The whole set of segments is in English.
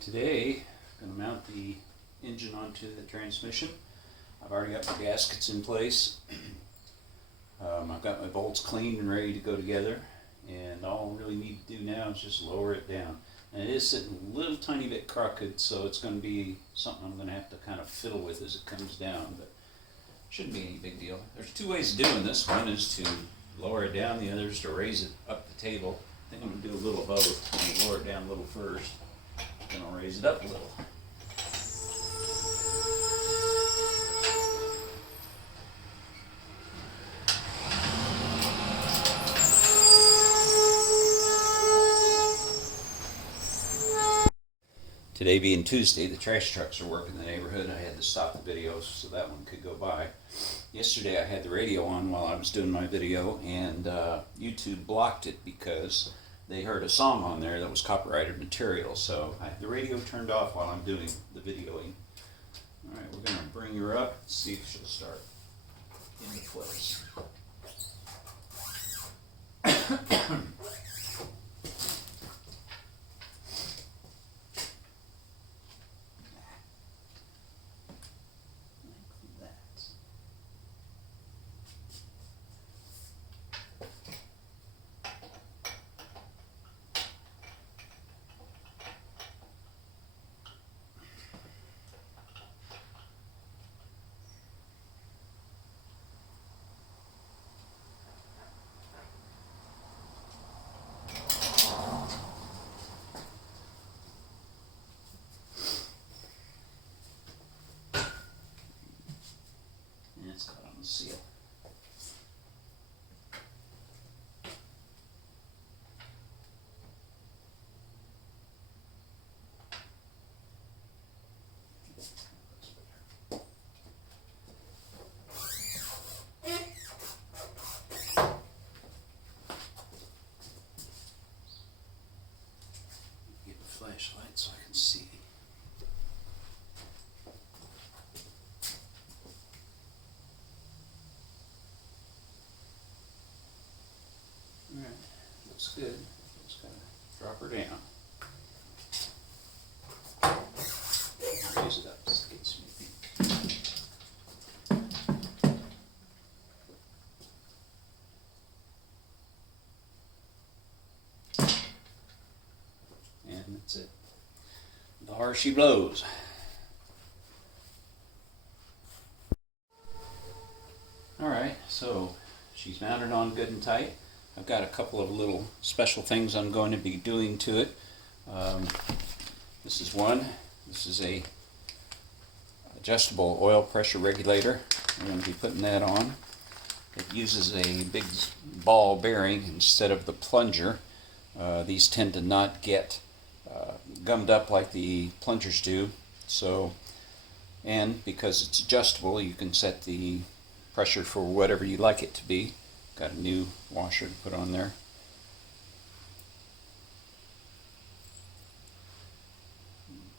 Today, I'm going to mount the engine onto the transmission. I've already got my gaskets in place. I've got my bolts cleaned and ready to go together, and all I really need to do now is just lower it down. And it is sitting a little tiny bit crooked, so it's going to be something I'm going to have to kind of fiddle with as it comes down, but shouldn't be any big deal. There's two ways of doing this. One is to lower it down, the other is to raise it up the table. I think I'm going to do a little of both. I'm going to lower it down a little first, then I'll raise it up a little. Today being Tuesday, the trash trucks are working in the neighborhood. I had to stop the video so that one could go by. Yesterday I had the radio on while I was doing my video, and YouTube blocked it because they heard a song on there that was copyrighted material. So I had the radio turned off while I'm doing the videoing. Alright, we're going to bring her up and see if she'll start into place. It's caught on the seal. Get a flashlight so I can see. Alright, looks good. Just gotta drop her down. Raise it up so it gets me. And that's it. The hard she blows. Alright, so she's mounted on good and tight. I've got a couple of little special things I'm going to be doing to it. This is one. This is a adjustable oil pressure regulator. I'm going to be putting that on. It uses a big ball bearing instead of the plunger. These tend to not get gummed up like the plungers do. So, and because it's adjustable, you can set the pressure for whatever you like it to be. Got a new washer to put on there.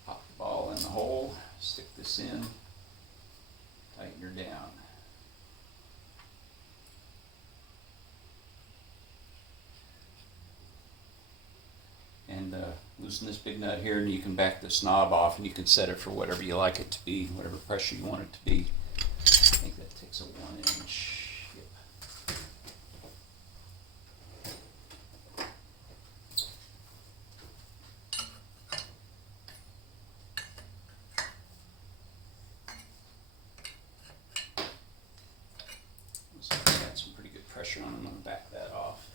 Pop the ball in the hole, stick this in, tighten her down. And loosen this big nut here, and you can back this knob off, and you can set it for whatever you like it to be, whatever pressure you want it to be. I think that takes a 1-inch. Got some pretty good pressure on it. I'm going to back that off.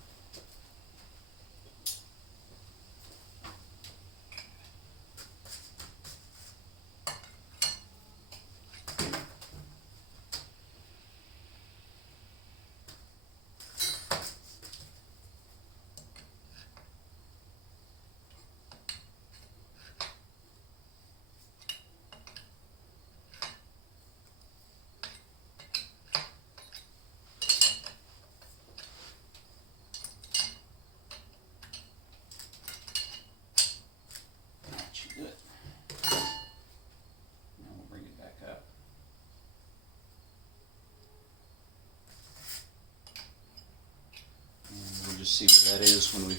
Just see where that is when we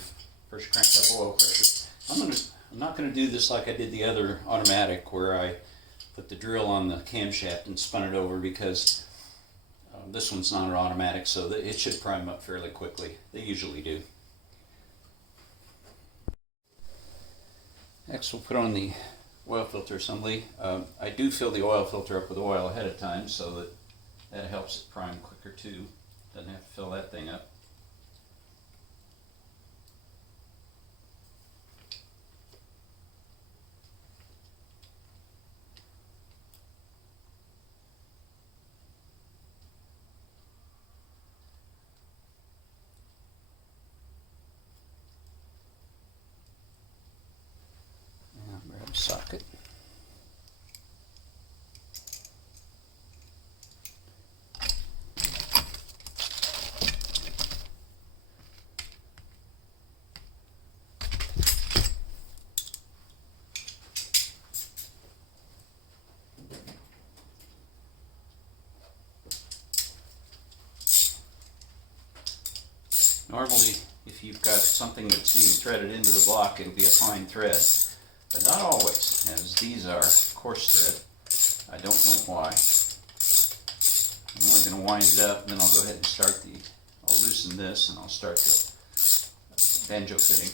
first crank up oil pressure. I'm I'm not going to do this like I did the other automatic where I put the drill on the camshaft and spun it over, because this one's not an automatic, so that it should prime up fairly quickly. They usually do. Next we'll put on the oil filter assembly. I do fill the oil filter up with oil ahead of time so that helps it prime quicker too. Doesn't have to fill that thing up. Grab a socket. Normally, if you've got something that's being threaded into the block, it'll be a fine thread. But not always, as these are coarse thread. I don't know why. I'm only going to wind it up, and then I'll go ahead and I'll loosen this, and I'll start the banjo fitting.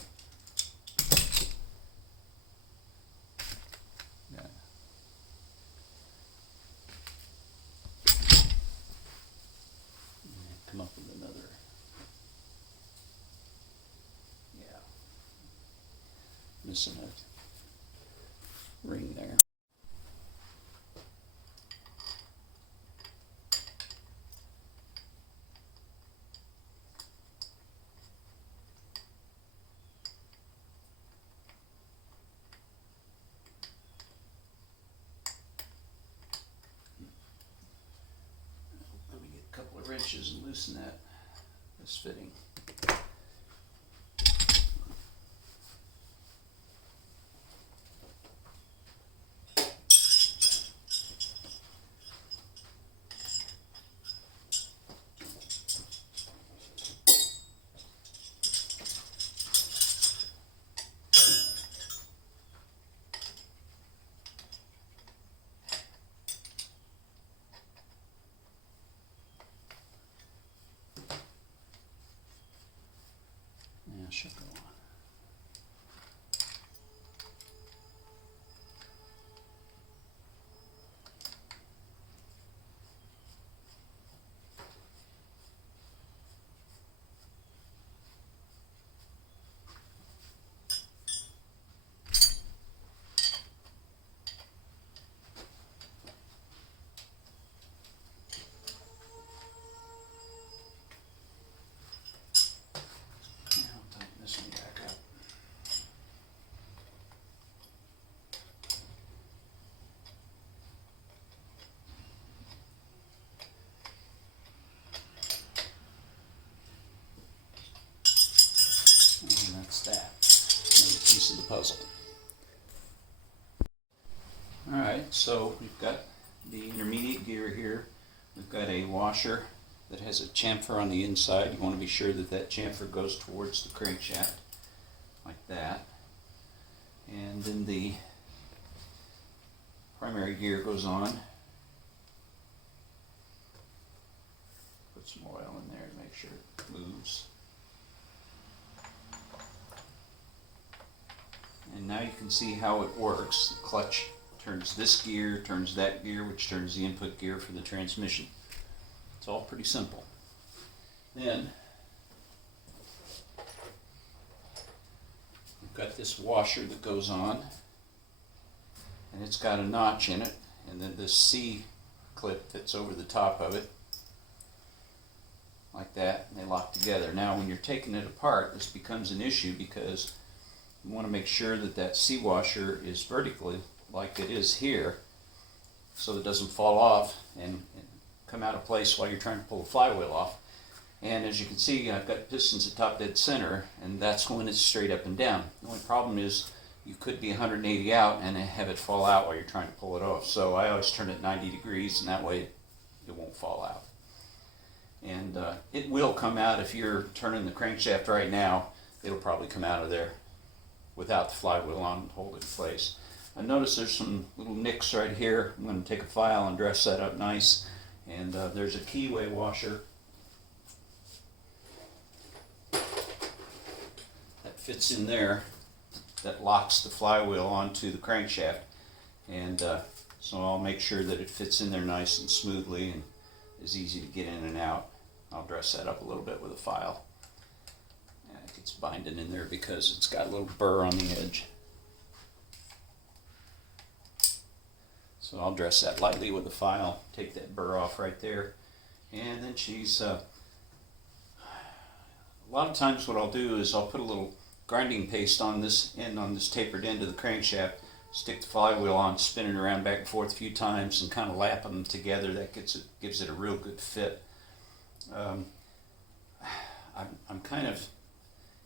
Yeah. Come up with another. Yeah. Missing a ring there. Let me get a couple of wrenches and loosen this fitting. Should go on. And that's that. Another piece of the puzzle. Alright, so we've got the intermediate gear here. We've got a washer that has a chamfer on the inside. You want to be sure that that chamfer goes towards the crankshaft, like that. And then the primary gear goes on. Put some oil in there to make sure it moves. And now you can see how it works. The clutch turns this gear, turns that gear, which turns the input gear for the transmission. It's all pretty simple. Then we've got this washer that goes on, and it's got a notch in it, and then this C clip fits over the top of it, like that, and they lock together. Now when you're taking it apart, this becomes an issue because you want to make sure that that C washer is vertically like it is here, so it doesn't fall off and come out of place while you're trying to pull the flywheel off. And as you can see, I've got pistons at top dead center, and that's when it's straight up and down. The only problem is you could be 180 out and have it fall out while you're trying to pull it off. So I always turn it 90 degrees, and that way it won't fall out. And it will come out if you're turning the crankshaft right now. It'll probably come out of there without the flywheel on to hold it in place. I notice there's some little nicks right here. I'm going to take a file and dress that up nice. And there's a keyway washer that fits in there that locks the flywheel onto the crankshaft. And so I'll make sure that it fits in there nice and smoothly and is easy to get in and out. I'll dress that up a little bit with a file. And it gets binded in there because it's got a little burr on the edge. So I'll dress that lightly with a file, take that burr off right there. And then she's, a lot of times what I'll do is I'll put a little grinding paste on this end, on this tapered end of the crankshaft, stick the flywheel on, spin it around back and forth a few times and kind of lap them together. That gives it a real good fit. I'm kind of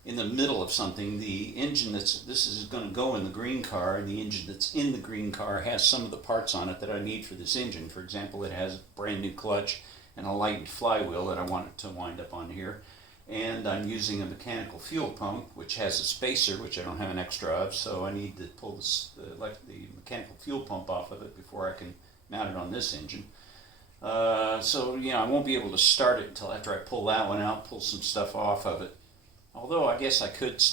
in the middle of something. The engine this is going to go in the green car, and the engine that's in the green car has some of the parts on it that I need for this engine. For example, it has a brand new clutch and a lightened flywheel that I want it to wind up on here. And I'm using a mechanical fuel pump which has a spacer, which I don't have an extra of, so I need to pull the mechanical fuel pump off of it before I can mount it on this engine. So yeah, I won't be able to start it until after I pull that one out, pull some stuff off of it. Although I guess I could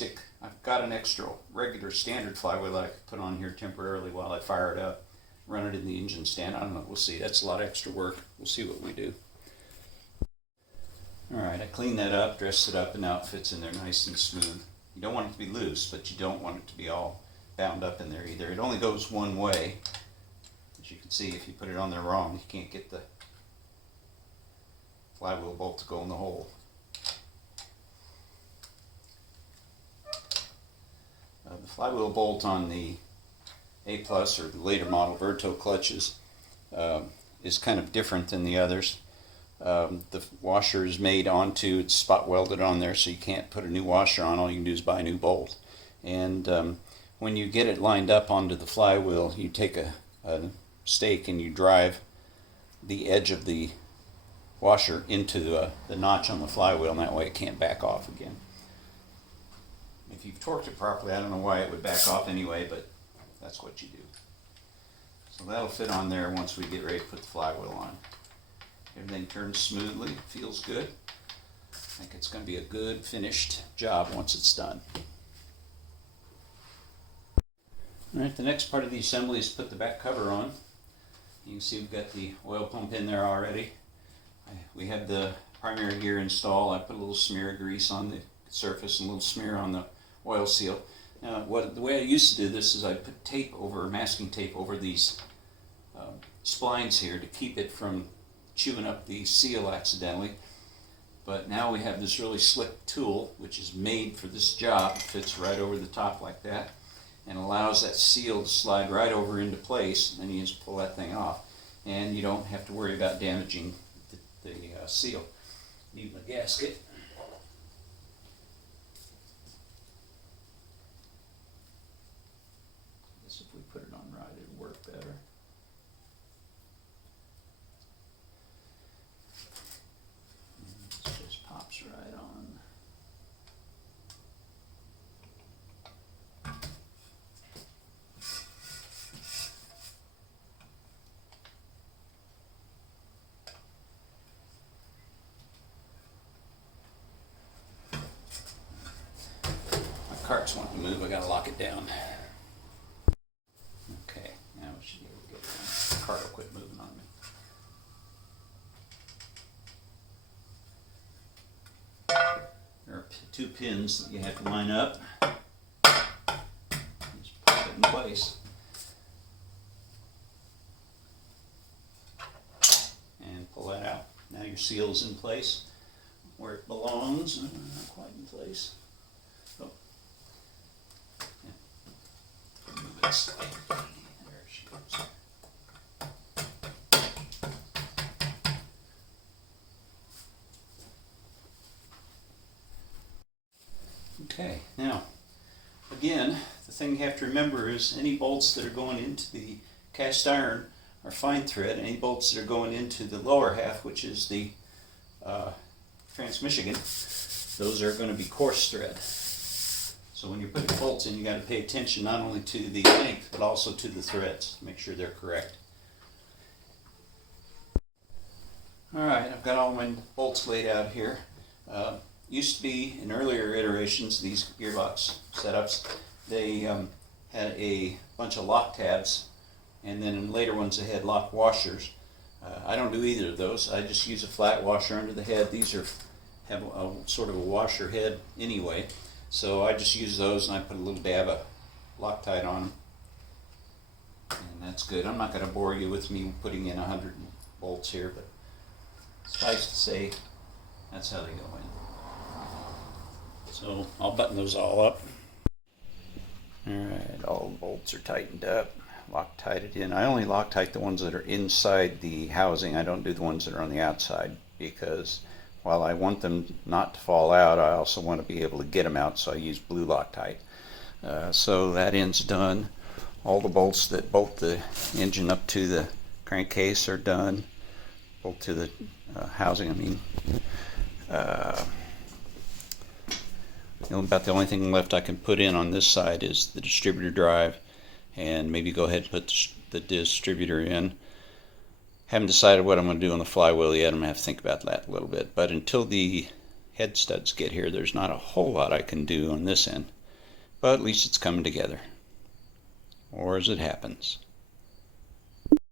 I've got an extra regular standard flywheel that I could put on here temporarily while I fire it up, run it in the engine stand. I don't know, we'll see. That's a lot of extra work. We'll see what we do. Alright, I cleaned that up, dressed it up, and now it fits in there nice and smooth. You don't want it to be loose, but you don't want it to be all bound up in there either. It only goes one way. As you can see, if you put it on there wrong, you can't get the flywheel bolt to go in the hole. The flywheel bolt on the A+ or the later model Verto clutches is kind of different than the others. The washer is made onto, it's spot welded on there, so you can't put a new washer on. All you can do is buy a new bolt. And when you get it lined up onto the flywheel, you take a stake and you drive the edge of the washer into the notch on the flywheel, and that way it can't back off again. If you've torqued it properly, I don't know why it would back off anyway, but that's what you do. So that'll fit on there once we get ready to put the flywheel on. Everything turns smoothly, feels good. I think it's going to be a good finished job once it's done. Alright, the next part of the assembly is put the back cover on. You can see we've got the oil pump in there already. We have the primary gear installed. I put a little smear of grease on the surface and a little smear on the oil seal. Now, the way I used to do this is I put tape over, masking tape over these splines here to keep it from chewing up the seal accidentally. But now we have this really slick tool which is made for this job. It fits right over the top like that and allows that seal to slide right over into place, and then you just pull that thing off. And you don't have to worry about damaging the seal. Need my gasket. If we put it on right, it'll work better. It just pops right on. My cart's wanting to move, I gotta lock it down. Okay, now we should be able to get it down. The cart will quit moving on me. There are two pins that you have to line up. Just pop it in place. And pull that out. Now your seal is in place where it belongs. Not quite in place. Oh. Yeah. Move it slightly. There she goes. Okay, now, again, the thing you have to remember is any bolts that are going into the cast iron are fine thread. Any bolts that are going into the lower half, which is the transmichigan, those are going to be coarse thread. So when you put the bolts in, you got to pay attention not only to the length, but also to the threads. Make sure they're correct. Alright, I've got all my bolts laid out here. Used to be, in earlier iterations, these gearbox setups, they had a bunch of lock tabs, and then in later ones they had lock washers. I don't do either of those. I just use a flat washer under the head. These have a sort of a washer head anyway, so I just use those and I put a little dab of Loctite on them, and that's good. I'm not going to bore you with me putting in 100 bolts here, but suffice to say, that's how they go in. So I'll button those all up. Alright, all the bolts are tightened up, Loctited in. I only Loctite the ones that are inside the housing. I don't do the ones that are on the outside, because while I want them not to fall out, I also want to be able to get them out, so I use blue Loctite. So that end's done. All the bolts that bolt the engine up to the crankcase are done. Bolt to the housing, I mean. About the only thing left I can put in on this side is the distributor drive, and maybe go ahead and put the distributor in. Haven't decided what I'm going to do on the flywheel yet. I'm going to have to think about that a little bit. But until the head studs get here, there's not a whole lot I can do on this end. But at least it's coming together. Or as it happens.